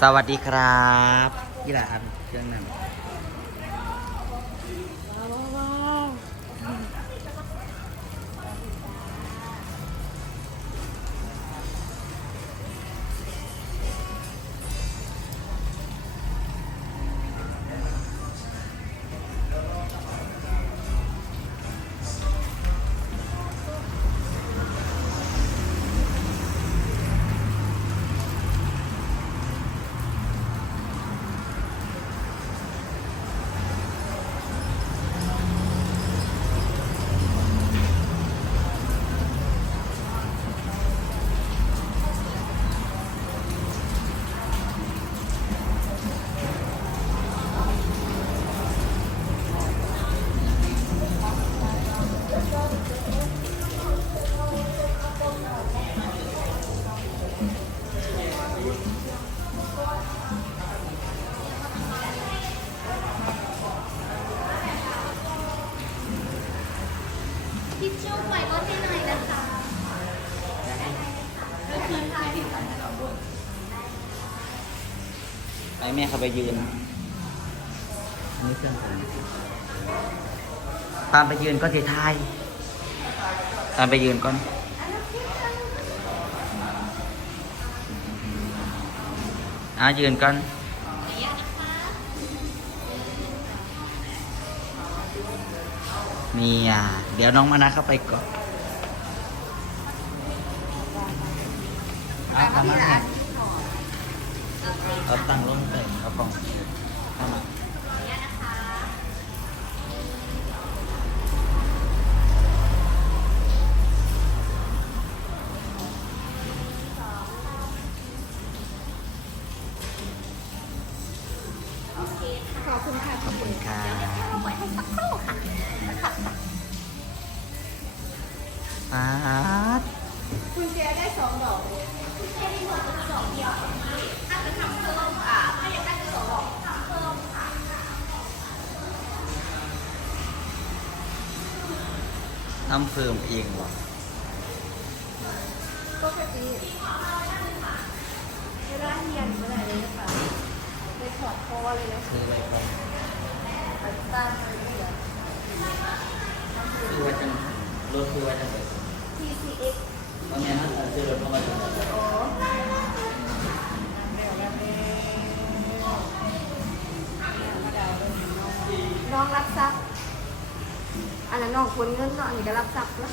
สวัสดีครับยี่หละอันเครื่องนั้น ไอ้แม่เขาไปยืนนี่เครื่องกันตามไปยืนก็จะทายตามไปยืนก่อนอะยืนก่อนนี่อะเดี๋ยวน้องมานะเข้าไปก่อนอะทำมาเนี่ย เอาตั้งลงไปเอากล่องเข้ามาขอบคุณค่ะขอบคุณค่ะป๊าดคุ ณเจได้สองดอกคุณเจได้หมดจะมีดอกเดียวถ้าจะทำเพิ่มอะถ้าอยากได้สองดอกทำเพิ่มค่ะทำเพิ่มเองวะปกติเวลาเรียนเมื่อไหร่เลยนะคะไปถอดคอเลยนะคืออะไรครับไปตั้งเลยเนี่ยคือว่าจังรถคือว่าจังเลย TCX ตอนนี้นั่นคือรถเข้ามาจังเลยโอ้น้องรับทรัพย์อันนั้นน้องคนเงินเนาะอันนี้ก็รับทรัพย์แล้ว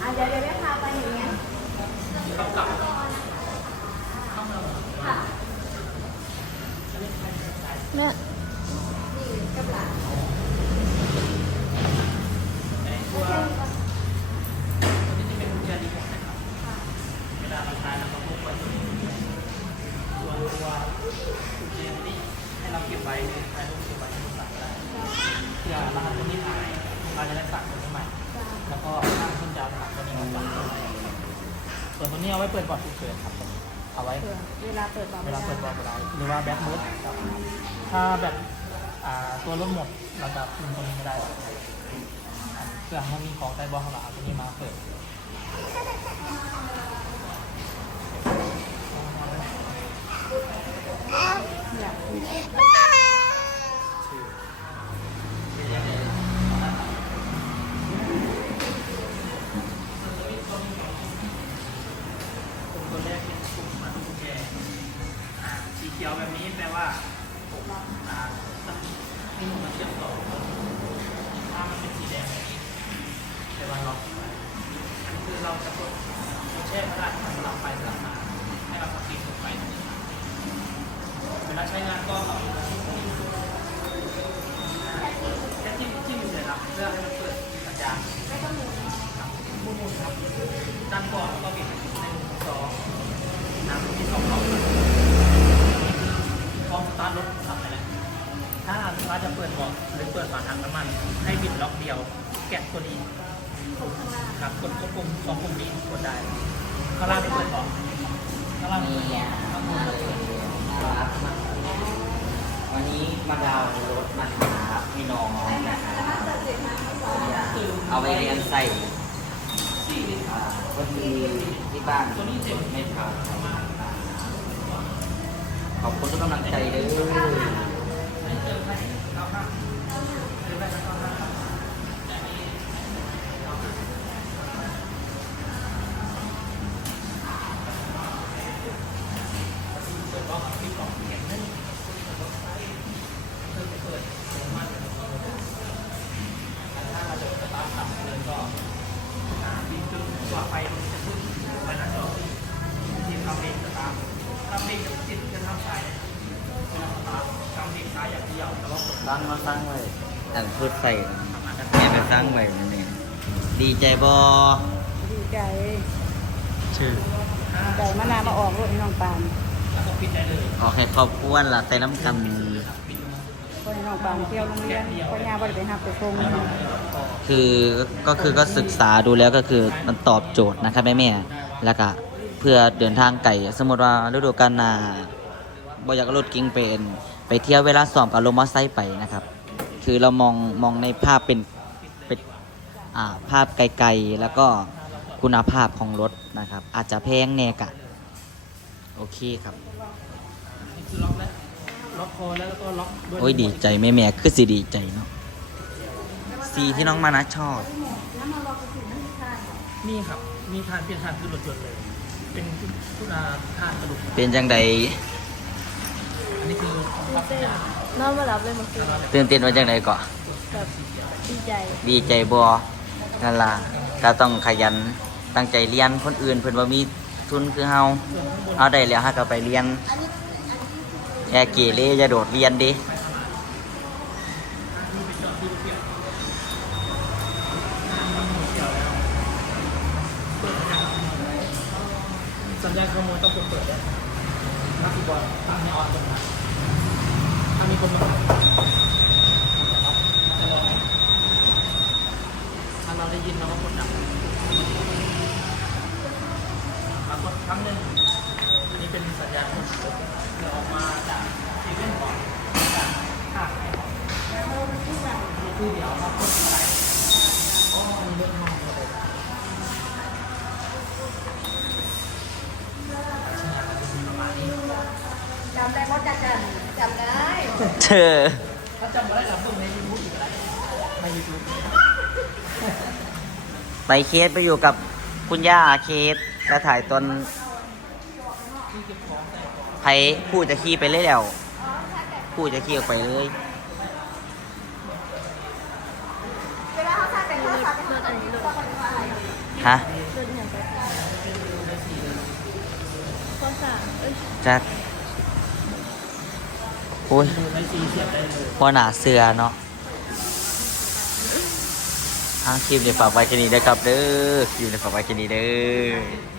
อะเดี๋ยวเดี๋ยวได้พาไปอย่างเงี้ยค่ะแเพื่อรหัสตัวนี้หายเราจะได้สั่งตัวนี้ใหม่ แล้วก็ตั้งขึ้นยาวรหัสตัวนี้มาสั่งตัวใหม่ส่วนตัวนี้เอาไว้เปิดบอร์ดฉุกเฉินครับ เอาไว้เผื่อเวลาเปิดบอกเวลาเปิดบอร์ดเวลาหรือว่าแบตหมดถ้าแบตอ่าตัวรถหมดเราจะดึงตัวนี้ไม่ได้เพื่อให้มีของใต้บอร์ดของเราเอาตัวนี้มาเปิดปุ่ม เวลาใช้งานก็แค่จิ้มจิ้มเฉยๆครับเพื่อให้มันเปิดสัญญาณไม่ต้องมีครับมุมครับด้านก่อนแล้วก็บิดหนึ่งสองน้ำมีสองล็อกครับพร้อมสตาร์ทรถขับไปแล้วถ้าลูกค้าจะเปิดเบาะหรือเปิดฝาถังน้ำมัน ให้บิดล็อกเดียว แกะตัวนี้ครับกดกดปุ่มสองปุ่มนี้กดได้ข้างล่างไม่เปิดเบาะข้างล่างเปิดอะเบาะข้างบนเปิด ครับวันนี้มาดาวรถมาหาพี่น้องนะครับเอาไปเรียนใส่สี่ลิตรอ่าคนดีที่บ้านไม่พาขอบคุณทุกกำลังใจด้อบิ ว่าไฟมันจะขึ้นไปนั้นก็ทีมทำเองจะตามทำเองจะติดจะทำสายเวลาตามทำเองสายอย่างเดียวแต่ว่าคนตั้งมาตั้งไว้อันพูดใส่แม่ไปตั้งไว้นั่นเองดีใจบอดีใจชื่อใจมานาวมาออกรถให้น้องปานแล้วก็ปิดได้เลยขอแค่ครอบครัวล่ะใส่น้ำกันคนให้น้องปานเที่ยวโรงเรียนพ่อย่าบ่ได้ไปหับไปส่ง คือก็คือก็ศึกษาดูแล้วก็คือมันตอบโจทย์นะครับแม่แม่ๆแล้วก็เพื่อเดินทางไกลสมมติว่าฤดูกาลหนาบอยากเอารถกิ้งเป็นไปเที่ยวเวลาซ้อมกับลงมอไซค์ไปนะครับ คือเรามองมองในภาพเป็นเป็นอ่าภาพไกลๆแล้วก็คุณภาพของรถนะครับ อาจจะแพงแน่กะโอเคครับนี่คือล็อกแล้วล็อกคอแล้วแล้วก็ล็อกด้วยโอ้ยดีใจแม่แม่ๆคือสิดีใจเนาะ สีที่น้องมานะชอบมีครับ มีทานเปลี่ยนทานขึ้นรถยนต์เลย เป็นทุนาทานกระดูกเป็นจังใดอันนี้คือรับสัญญาณนอนมาหลับเลยเมื่อคืนตื่นเต้นว่าจังใดก่อนแบบดีใจดีใจบอนั่นล่ะก็ต้องขยันตั้งใจเรียนคนอื่นเพิ่นว่ามีทุนคือเฮาเอาได้แล้วฮะก็ไปเรียนแอย่าเกเรอย่าโดดเรียนดิ สัญญาณขโมยต้องกดเปิดด้วยนักฟุตบอลทำในออนตรงนั้นถ้ามีคนมาถ้าเราได้ยินเราก็กดดังปรากฏครั้งหนึ่งอันนี้เป็นสัญญาณคนเดี๋ยวออกมาจากเซเว่นก่อนจากห้างไหนก่อนนี่คือเดี๋ยวเราำได้เพราะจัดจันจำได้เธอถ้าจำไม่ได้หลับตรงในยูทูบอีกอะไรในยูทูบไปเคสไปอยู่กับคุณย่าเคสแล้วถ่ายตอนไผผู้จะขี่ไปเลยแล้วผู้จะขี่ออกไปเลยเวลาเขาทาแต่งตัวเขาจะอันนี้รถฮะรถอย่างไรข้อสามเอ้ยจัก โอ้ยดูในซีเสียบได้เลยพอหนาเสือเนาะอาคลิปนี้ฝากไว้แค่นี้นะครับเด้อคลิปนี้ฝากไว้แค่นี้เด้อ